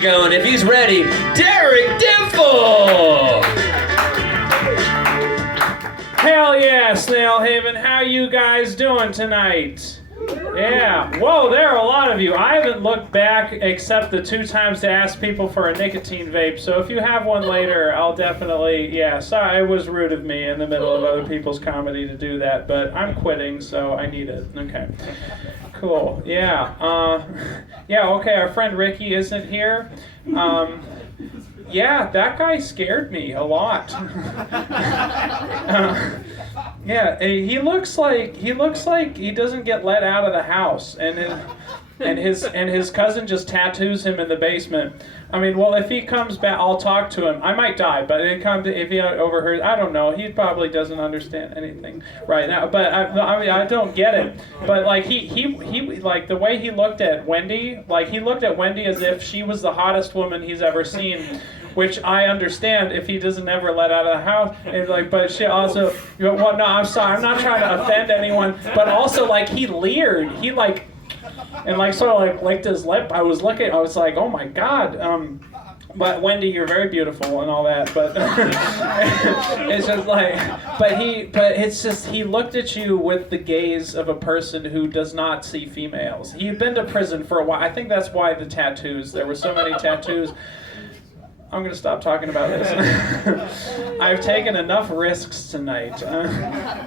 Going. If he's ready, Derek Dimpfl! Hell yeah, Snail Haven. How you guys doing tonight? Yeah. Whoa, there are a lot of you. I haven't looked back except the 2 times to ask people for a nicotine vape. So if you have one later, I'll definitely, sorry, it was rude of me in the middle of other people's comedy to do that, but I'm quitting, so I need it. Okay. Cool. Yeah. Okay, our friend Ricky isn't here. Yeah, that guy scared me a lot. He looks like he doesn't get let out of the house, and his cousin just tattoos him in the basement. I mean, well, if he comes back, I'll talk to him. I might die, but if he overheard, I don't know. He probably doesn't understand anything right now. But I don't get it. But like he like the way he looked at Wendy, like he looked at Wendy as if she was the hottest woman he's ever seen. Which I understand if he doesn't ever let out of the house. And like, but she also, well, no, I'm sorry, I'm not trying to offend anyone. But also, like, he leered. He like, and like sort of like licked his lip. I was like, oh my God. But Wendy, you're very beautiful and all that. But it's just like, but it's just he looked at you with the gaze of a person who does not see females. He'd been to prison for a while. I think that's why the tattoos. There were so many tattoos. I'm going to stop talking about this. I've taken enough risks tonight.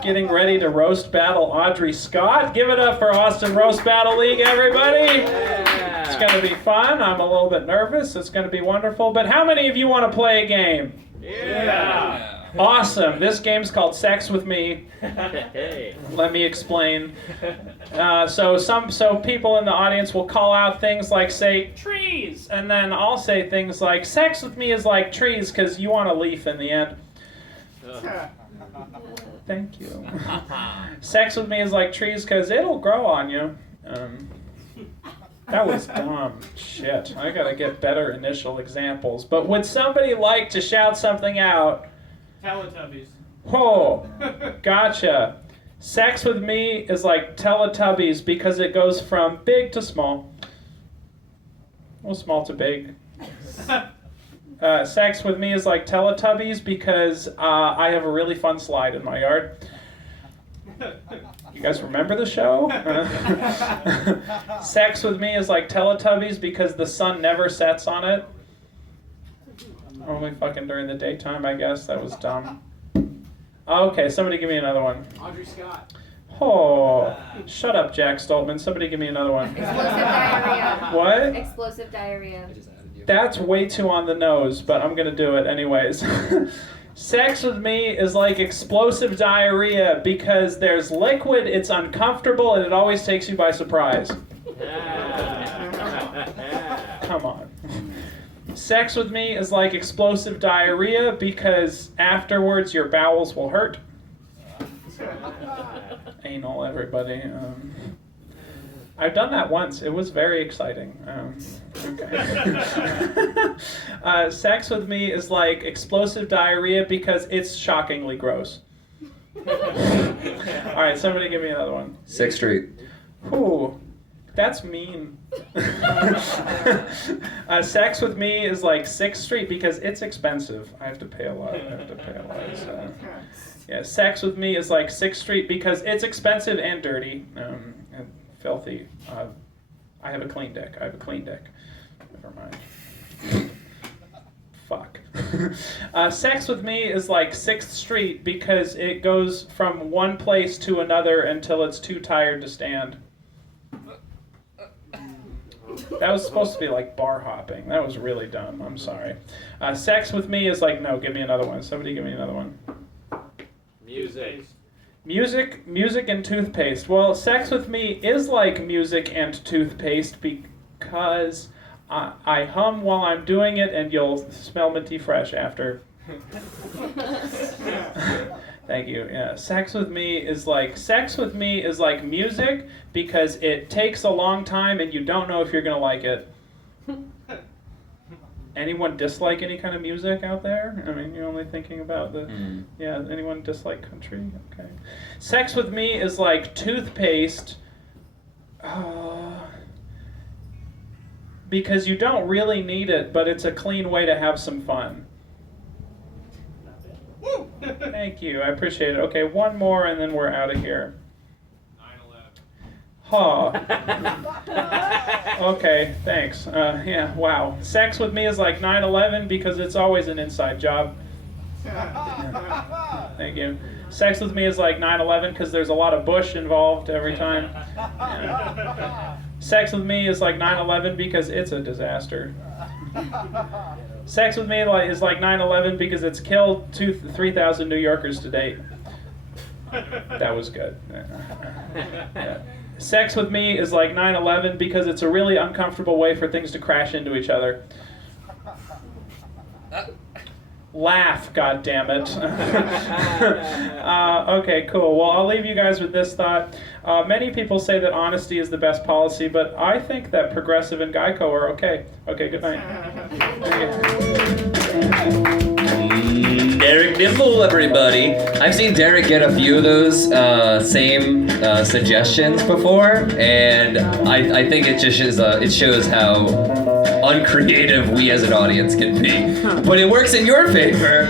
Getting ready to roast battle Audrey Scott. Give it up for Austin Roast Battle League, everybody. Yeah. It's going to be fun. I'm a little bit nervous. It's going to be wonderful. But how many of you want to play a game? Yeah. Awesome. This game's called Sex With Me. Let me explain. So people in the audience will call out things like, say, trees, and then I'll say things like, sex with me is like trees, because you want a leaf in the end. Thank you. Sex with me is like trees, because it'll grow on you. That was dumb. Shit. I gotta get better initial examples. But would somebody like to shout something out? Teletubbies. Oh, gotcha. Sex with me is like Teletubbies because it goes from big to small. Well, small to big. Sex with me is like Teletubbies because I have a really fun slide in my yard. You guys remember the show? Sex with me is like Teletubbies because the sun never sets on it. Only fucking during the daytime, I guess. That was dumb. Okay, somebody give me another one. Audrey Scott. Oh, shut up, Jack Stoltman. Somebody give me another one. Explosive diarrhea. What? Explosive diarrhea. That's way too on the nose, but I'm going to do it anyways. Sex with me is like explosive diarrhea because there's liquid, it's uncomfortable, and it always takes you by surprise. Come on. Sex with me is like explosive diarrhea because afterwards your bowels will hurt. Anal, everybody. I've done that once. It was very exciting. Okay. Sex with me is like explosive diarrhea because it's shockingly gross. All right, somebody give me another one. 6th Street. Ooh. That's mean. Sex with me is like 6th Street because it's expensive. I have to pay a lot. So. Yeah, sex with me is like 6th Street because it's expensive and dirty and filthy. I have a clean dick. Never mind. Fuck. Sex with me is like 6th Street because it goes from one place to another until it's too tired to stand. That was supposed to be like bar hopping. That was really dumb. I'm sorry. Sex with me is like, no, give me another one. Somebody give me another one. Music and toothpaste. Well, sex with me is like music and toothpaste because I hum while I'm doing it and you'll smell minty fresh after. Thank you. Yeah, sex with me is like music because it takes a long time and you don't know if you're gonna like it. Anyone dislike any kind of music out there? I mean, you're only thinking about the... Yeah, anyone dislike country? Okay. Sex with me is like toothpaste because you don't really need it, but it's a clean way to have some fun. Woo! Thank you, I appreciate it. Okay, one more and then we're out of here. 9/11. Huh. Okay, thanks. Yeah, wow. Sex with me is like 9/11 because it's always an inside job. Thank you. Sex with me is like 9/11 because there's a lot of Bush involved every time. Yeah. Sex with me is like 9/11 because it's a disaster. Sex with me is like 9/11 because it's killed 3,000 New Yorkers to date. That was good. Yeah. Sex with me is like 9/11 because it's a really uncomfortable way for things to crash into each other. Laugh, goddammit. Okay, cool. Well, I'll leave you guys with this thought. Many people say that honesty is the best policy, but I think that Progressive and Geico are okay. Okay, good night. Derek Dimpfl, everybody. I've seen Derek get a few of those same suggestions before, and I think it just it shows how uncreative we as an audience can be. But it works in your favor.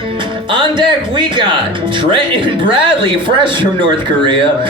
On deck, we got Trent and Bradley, fresh from North Korea.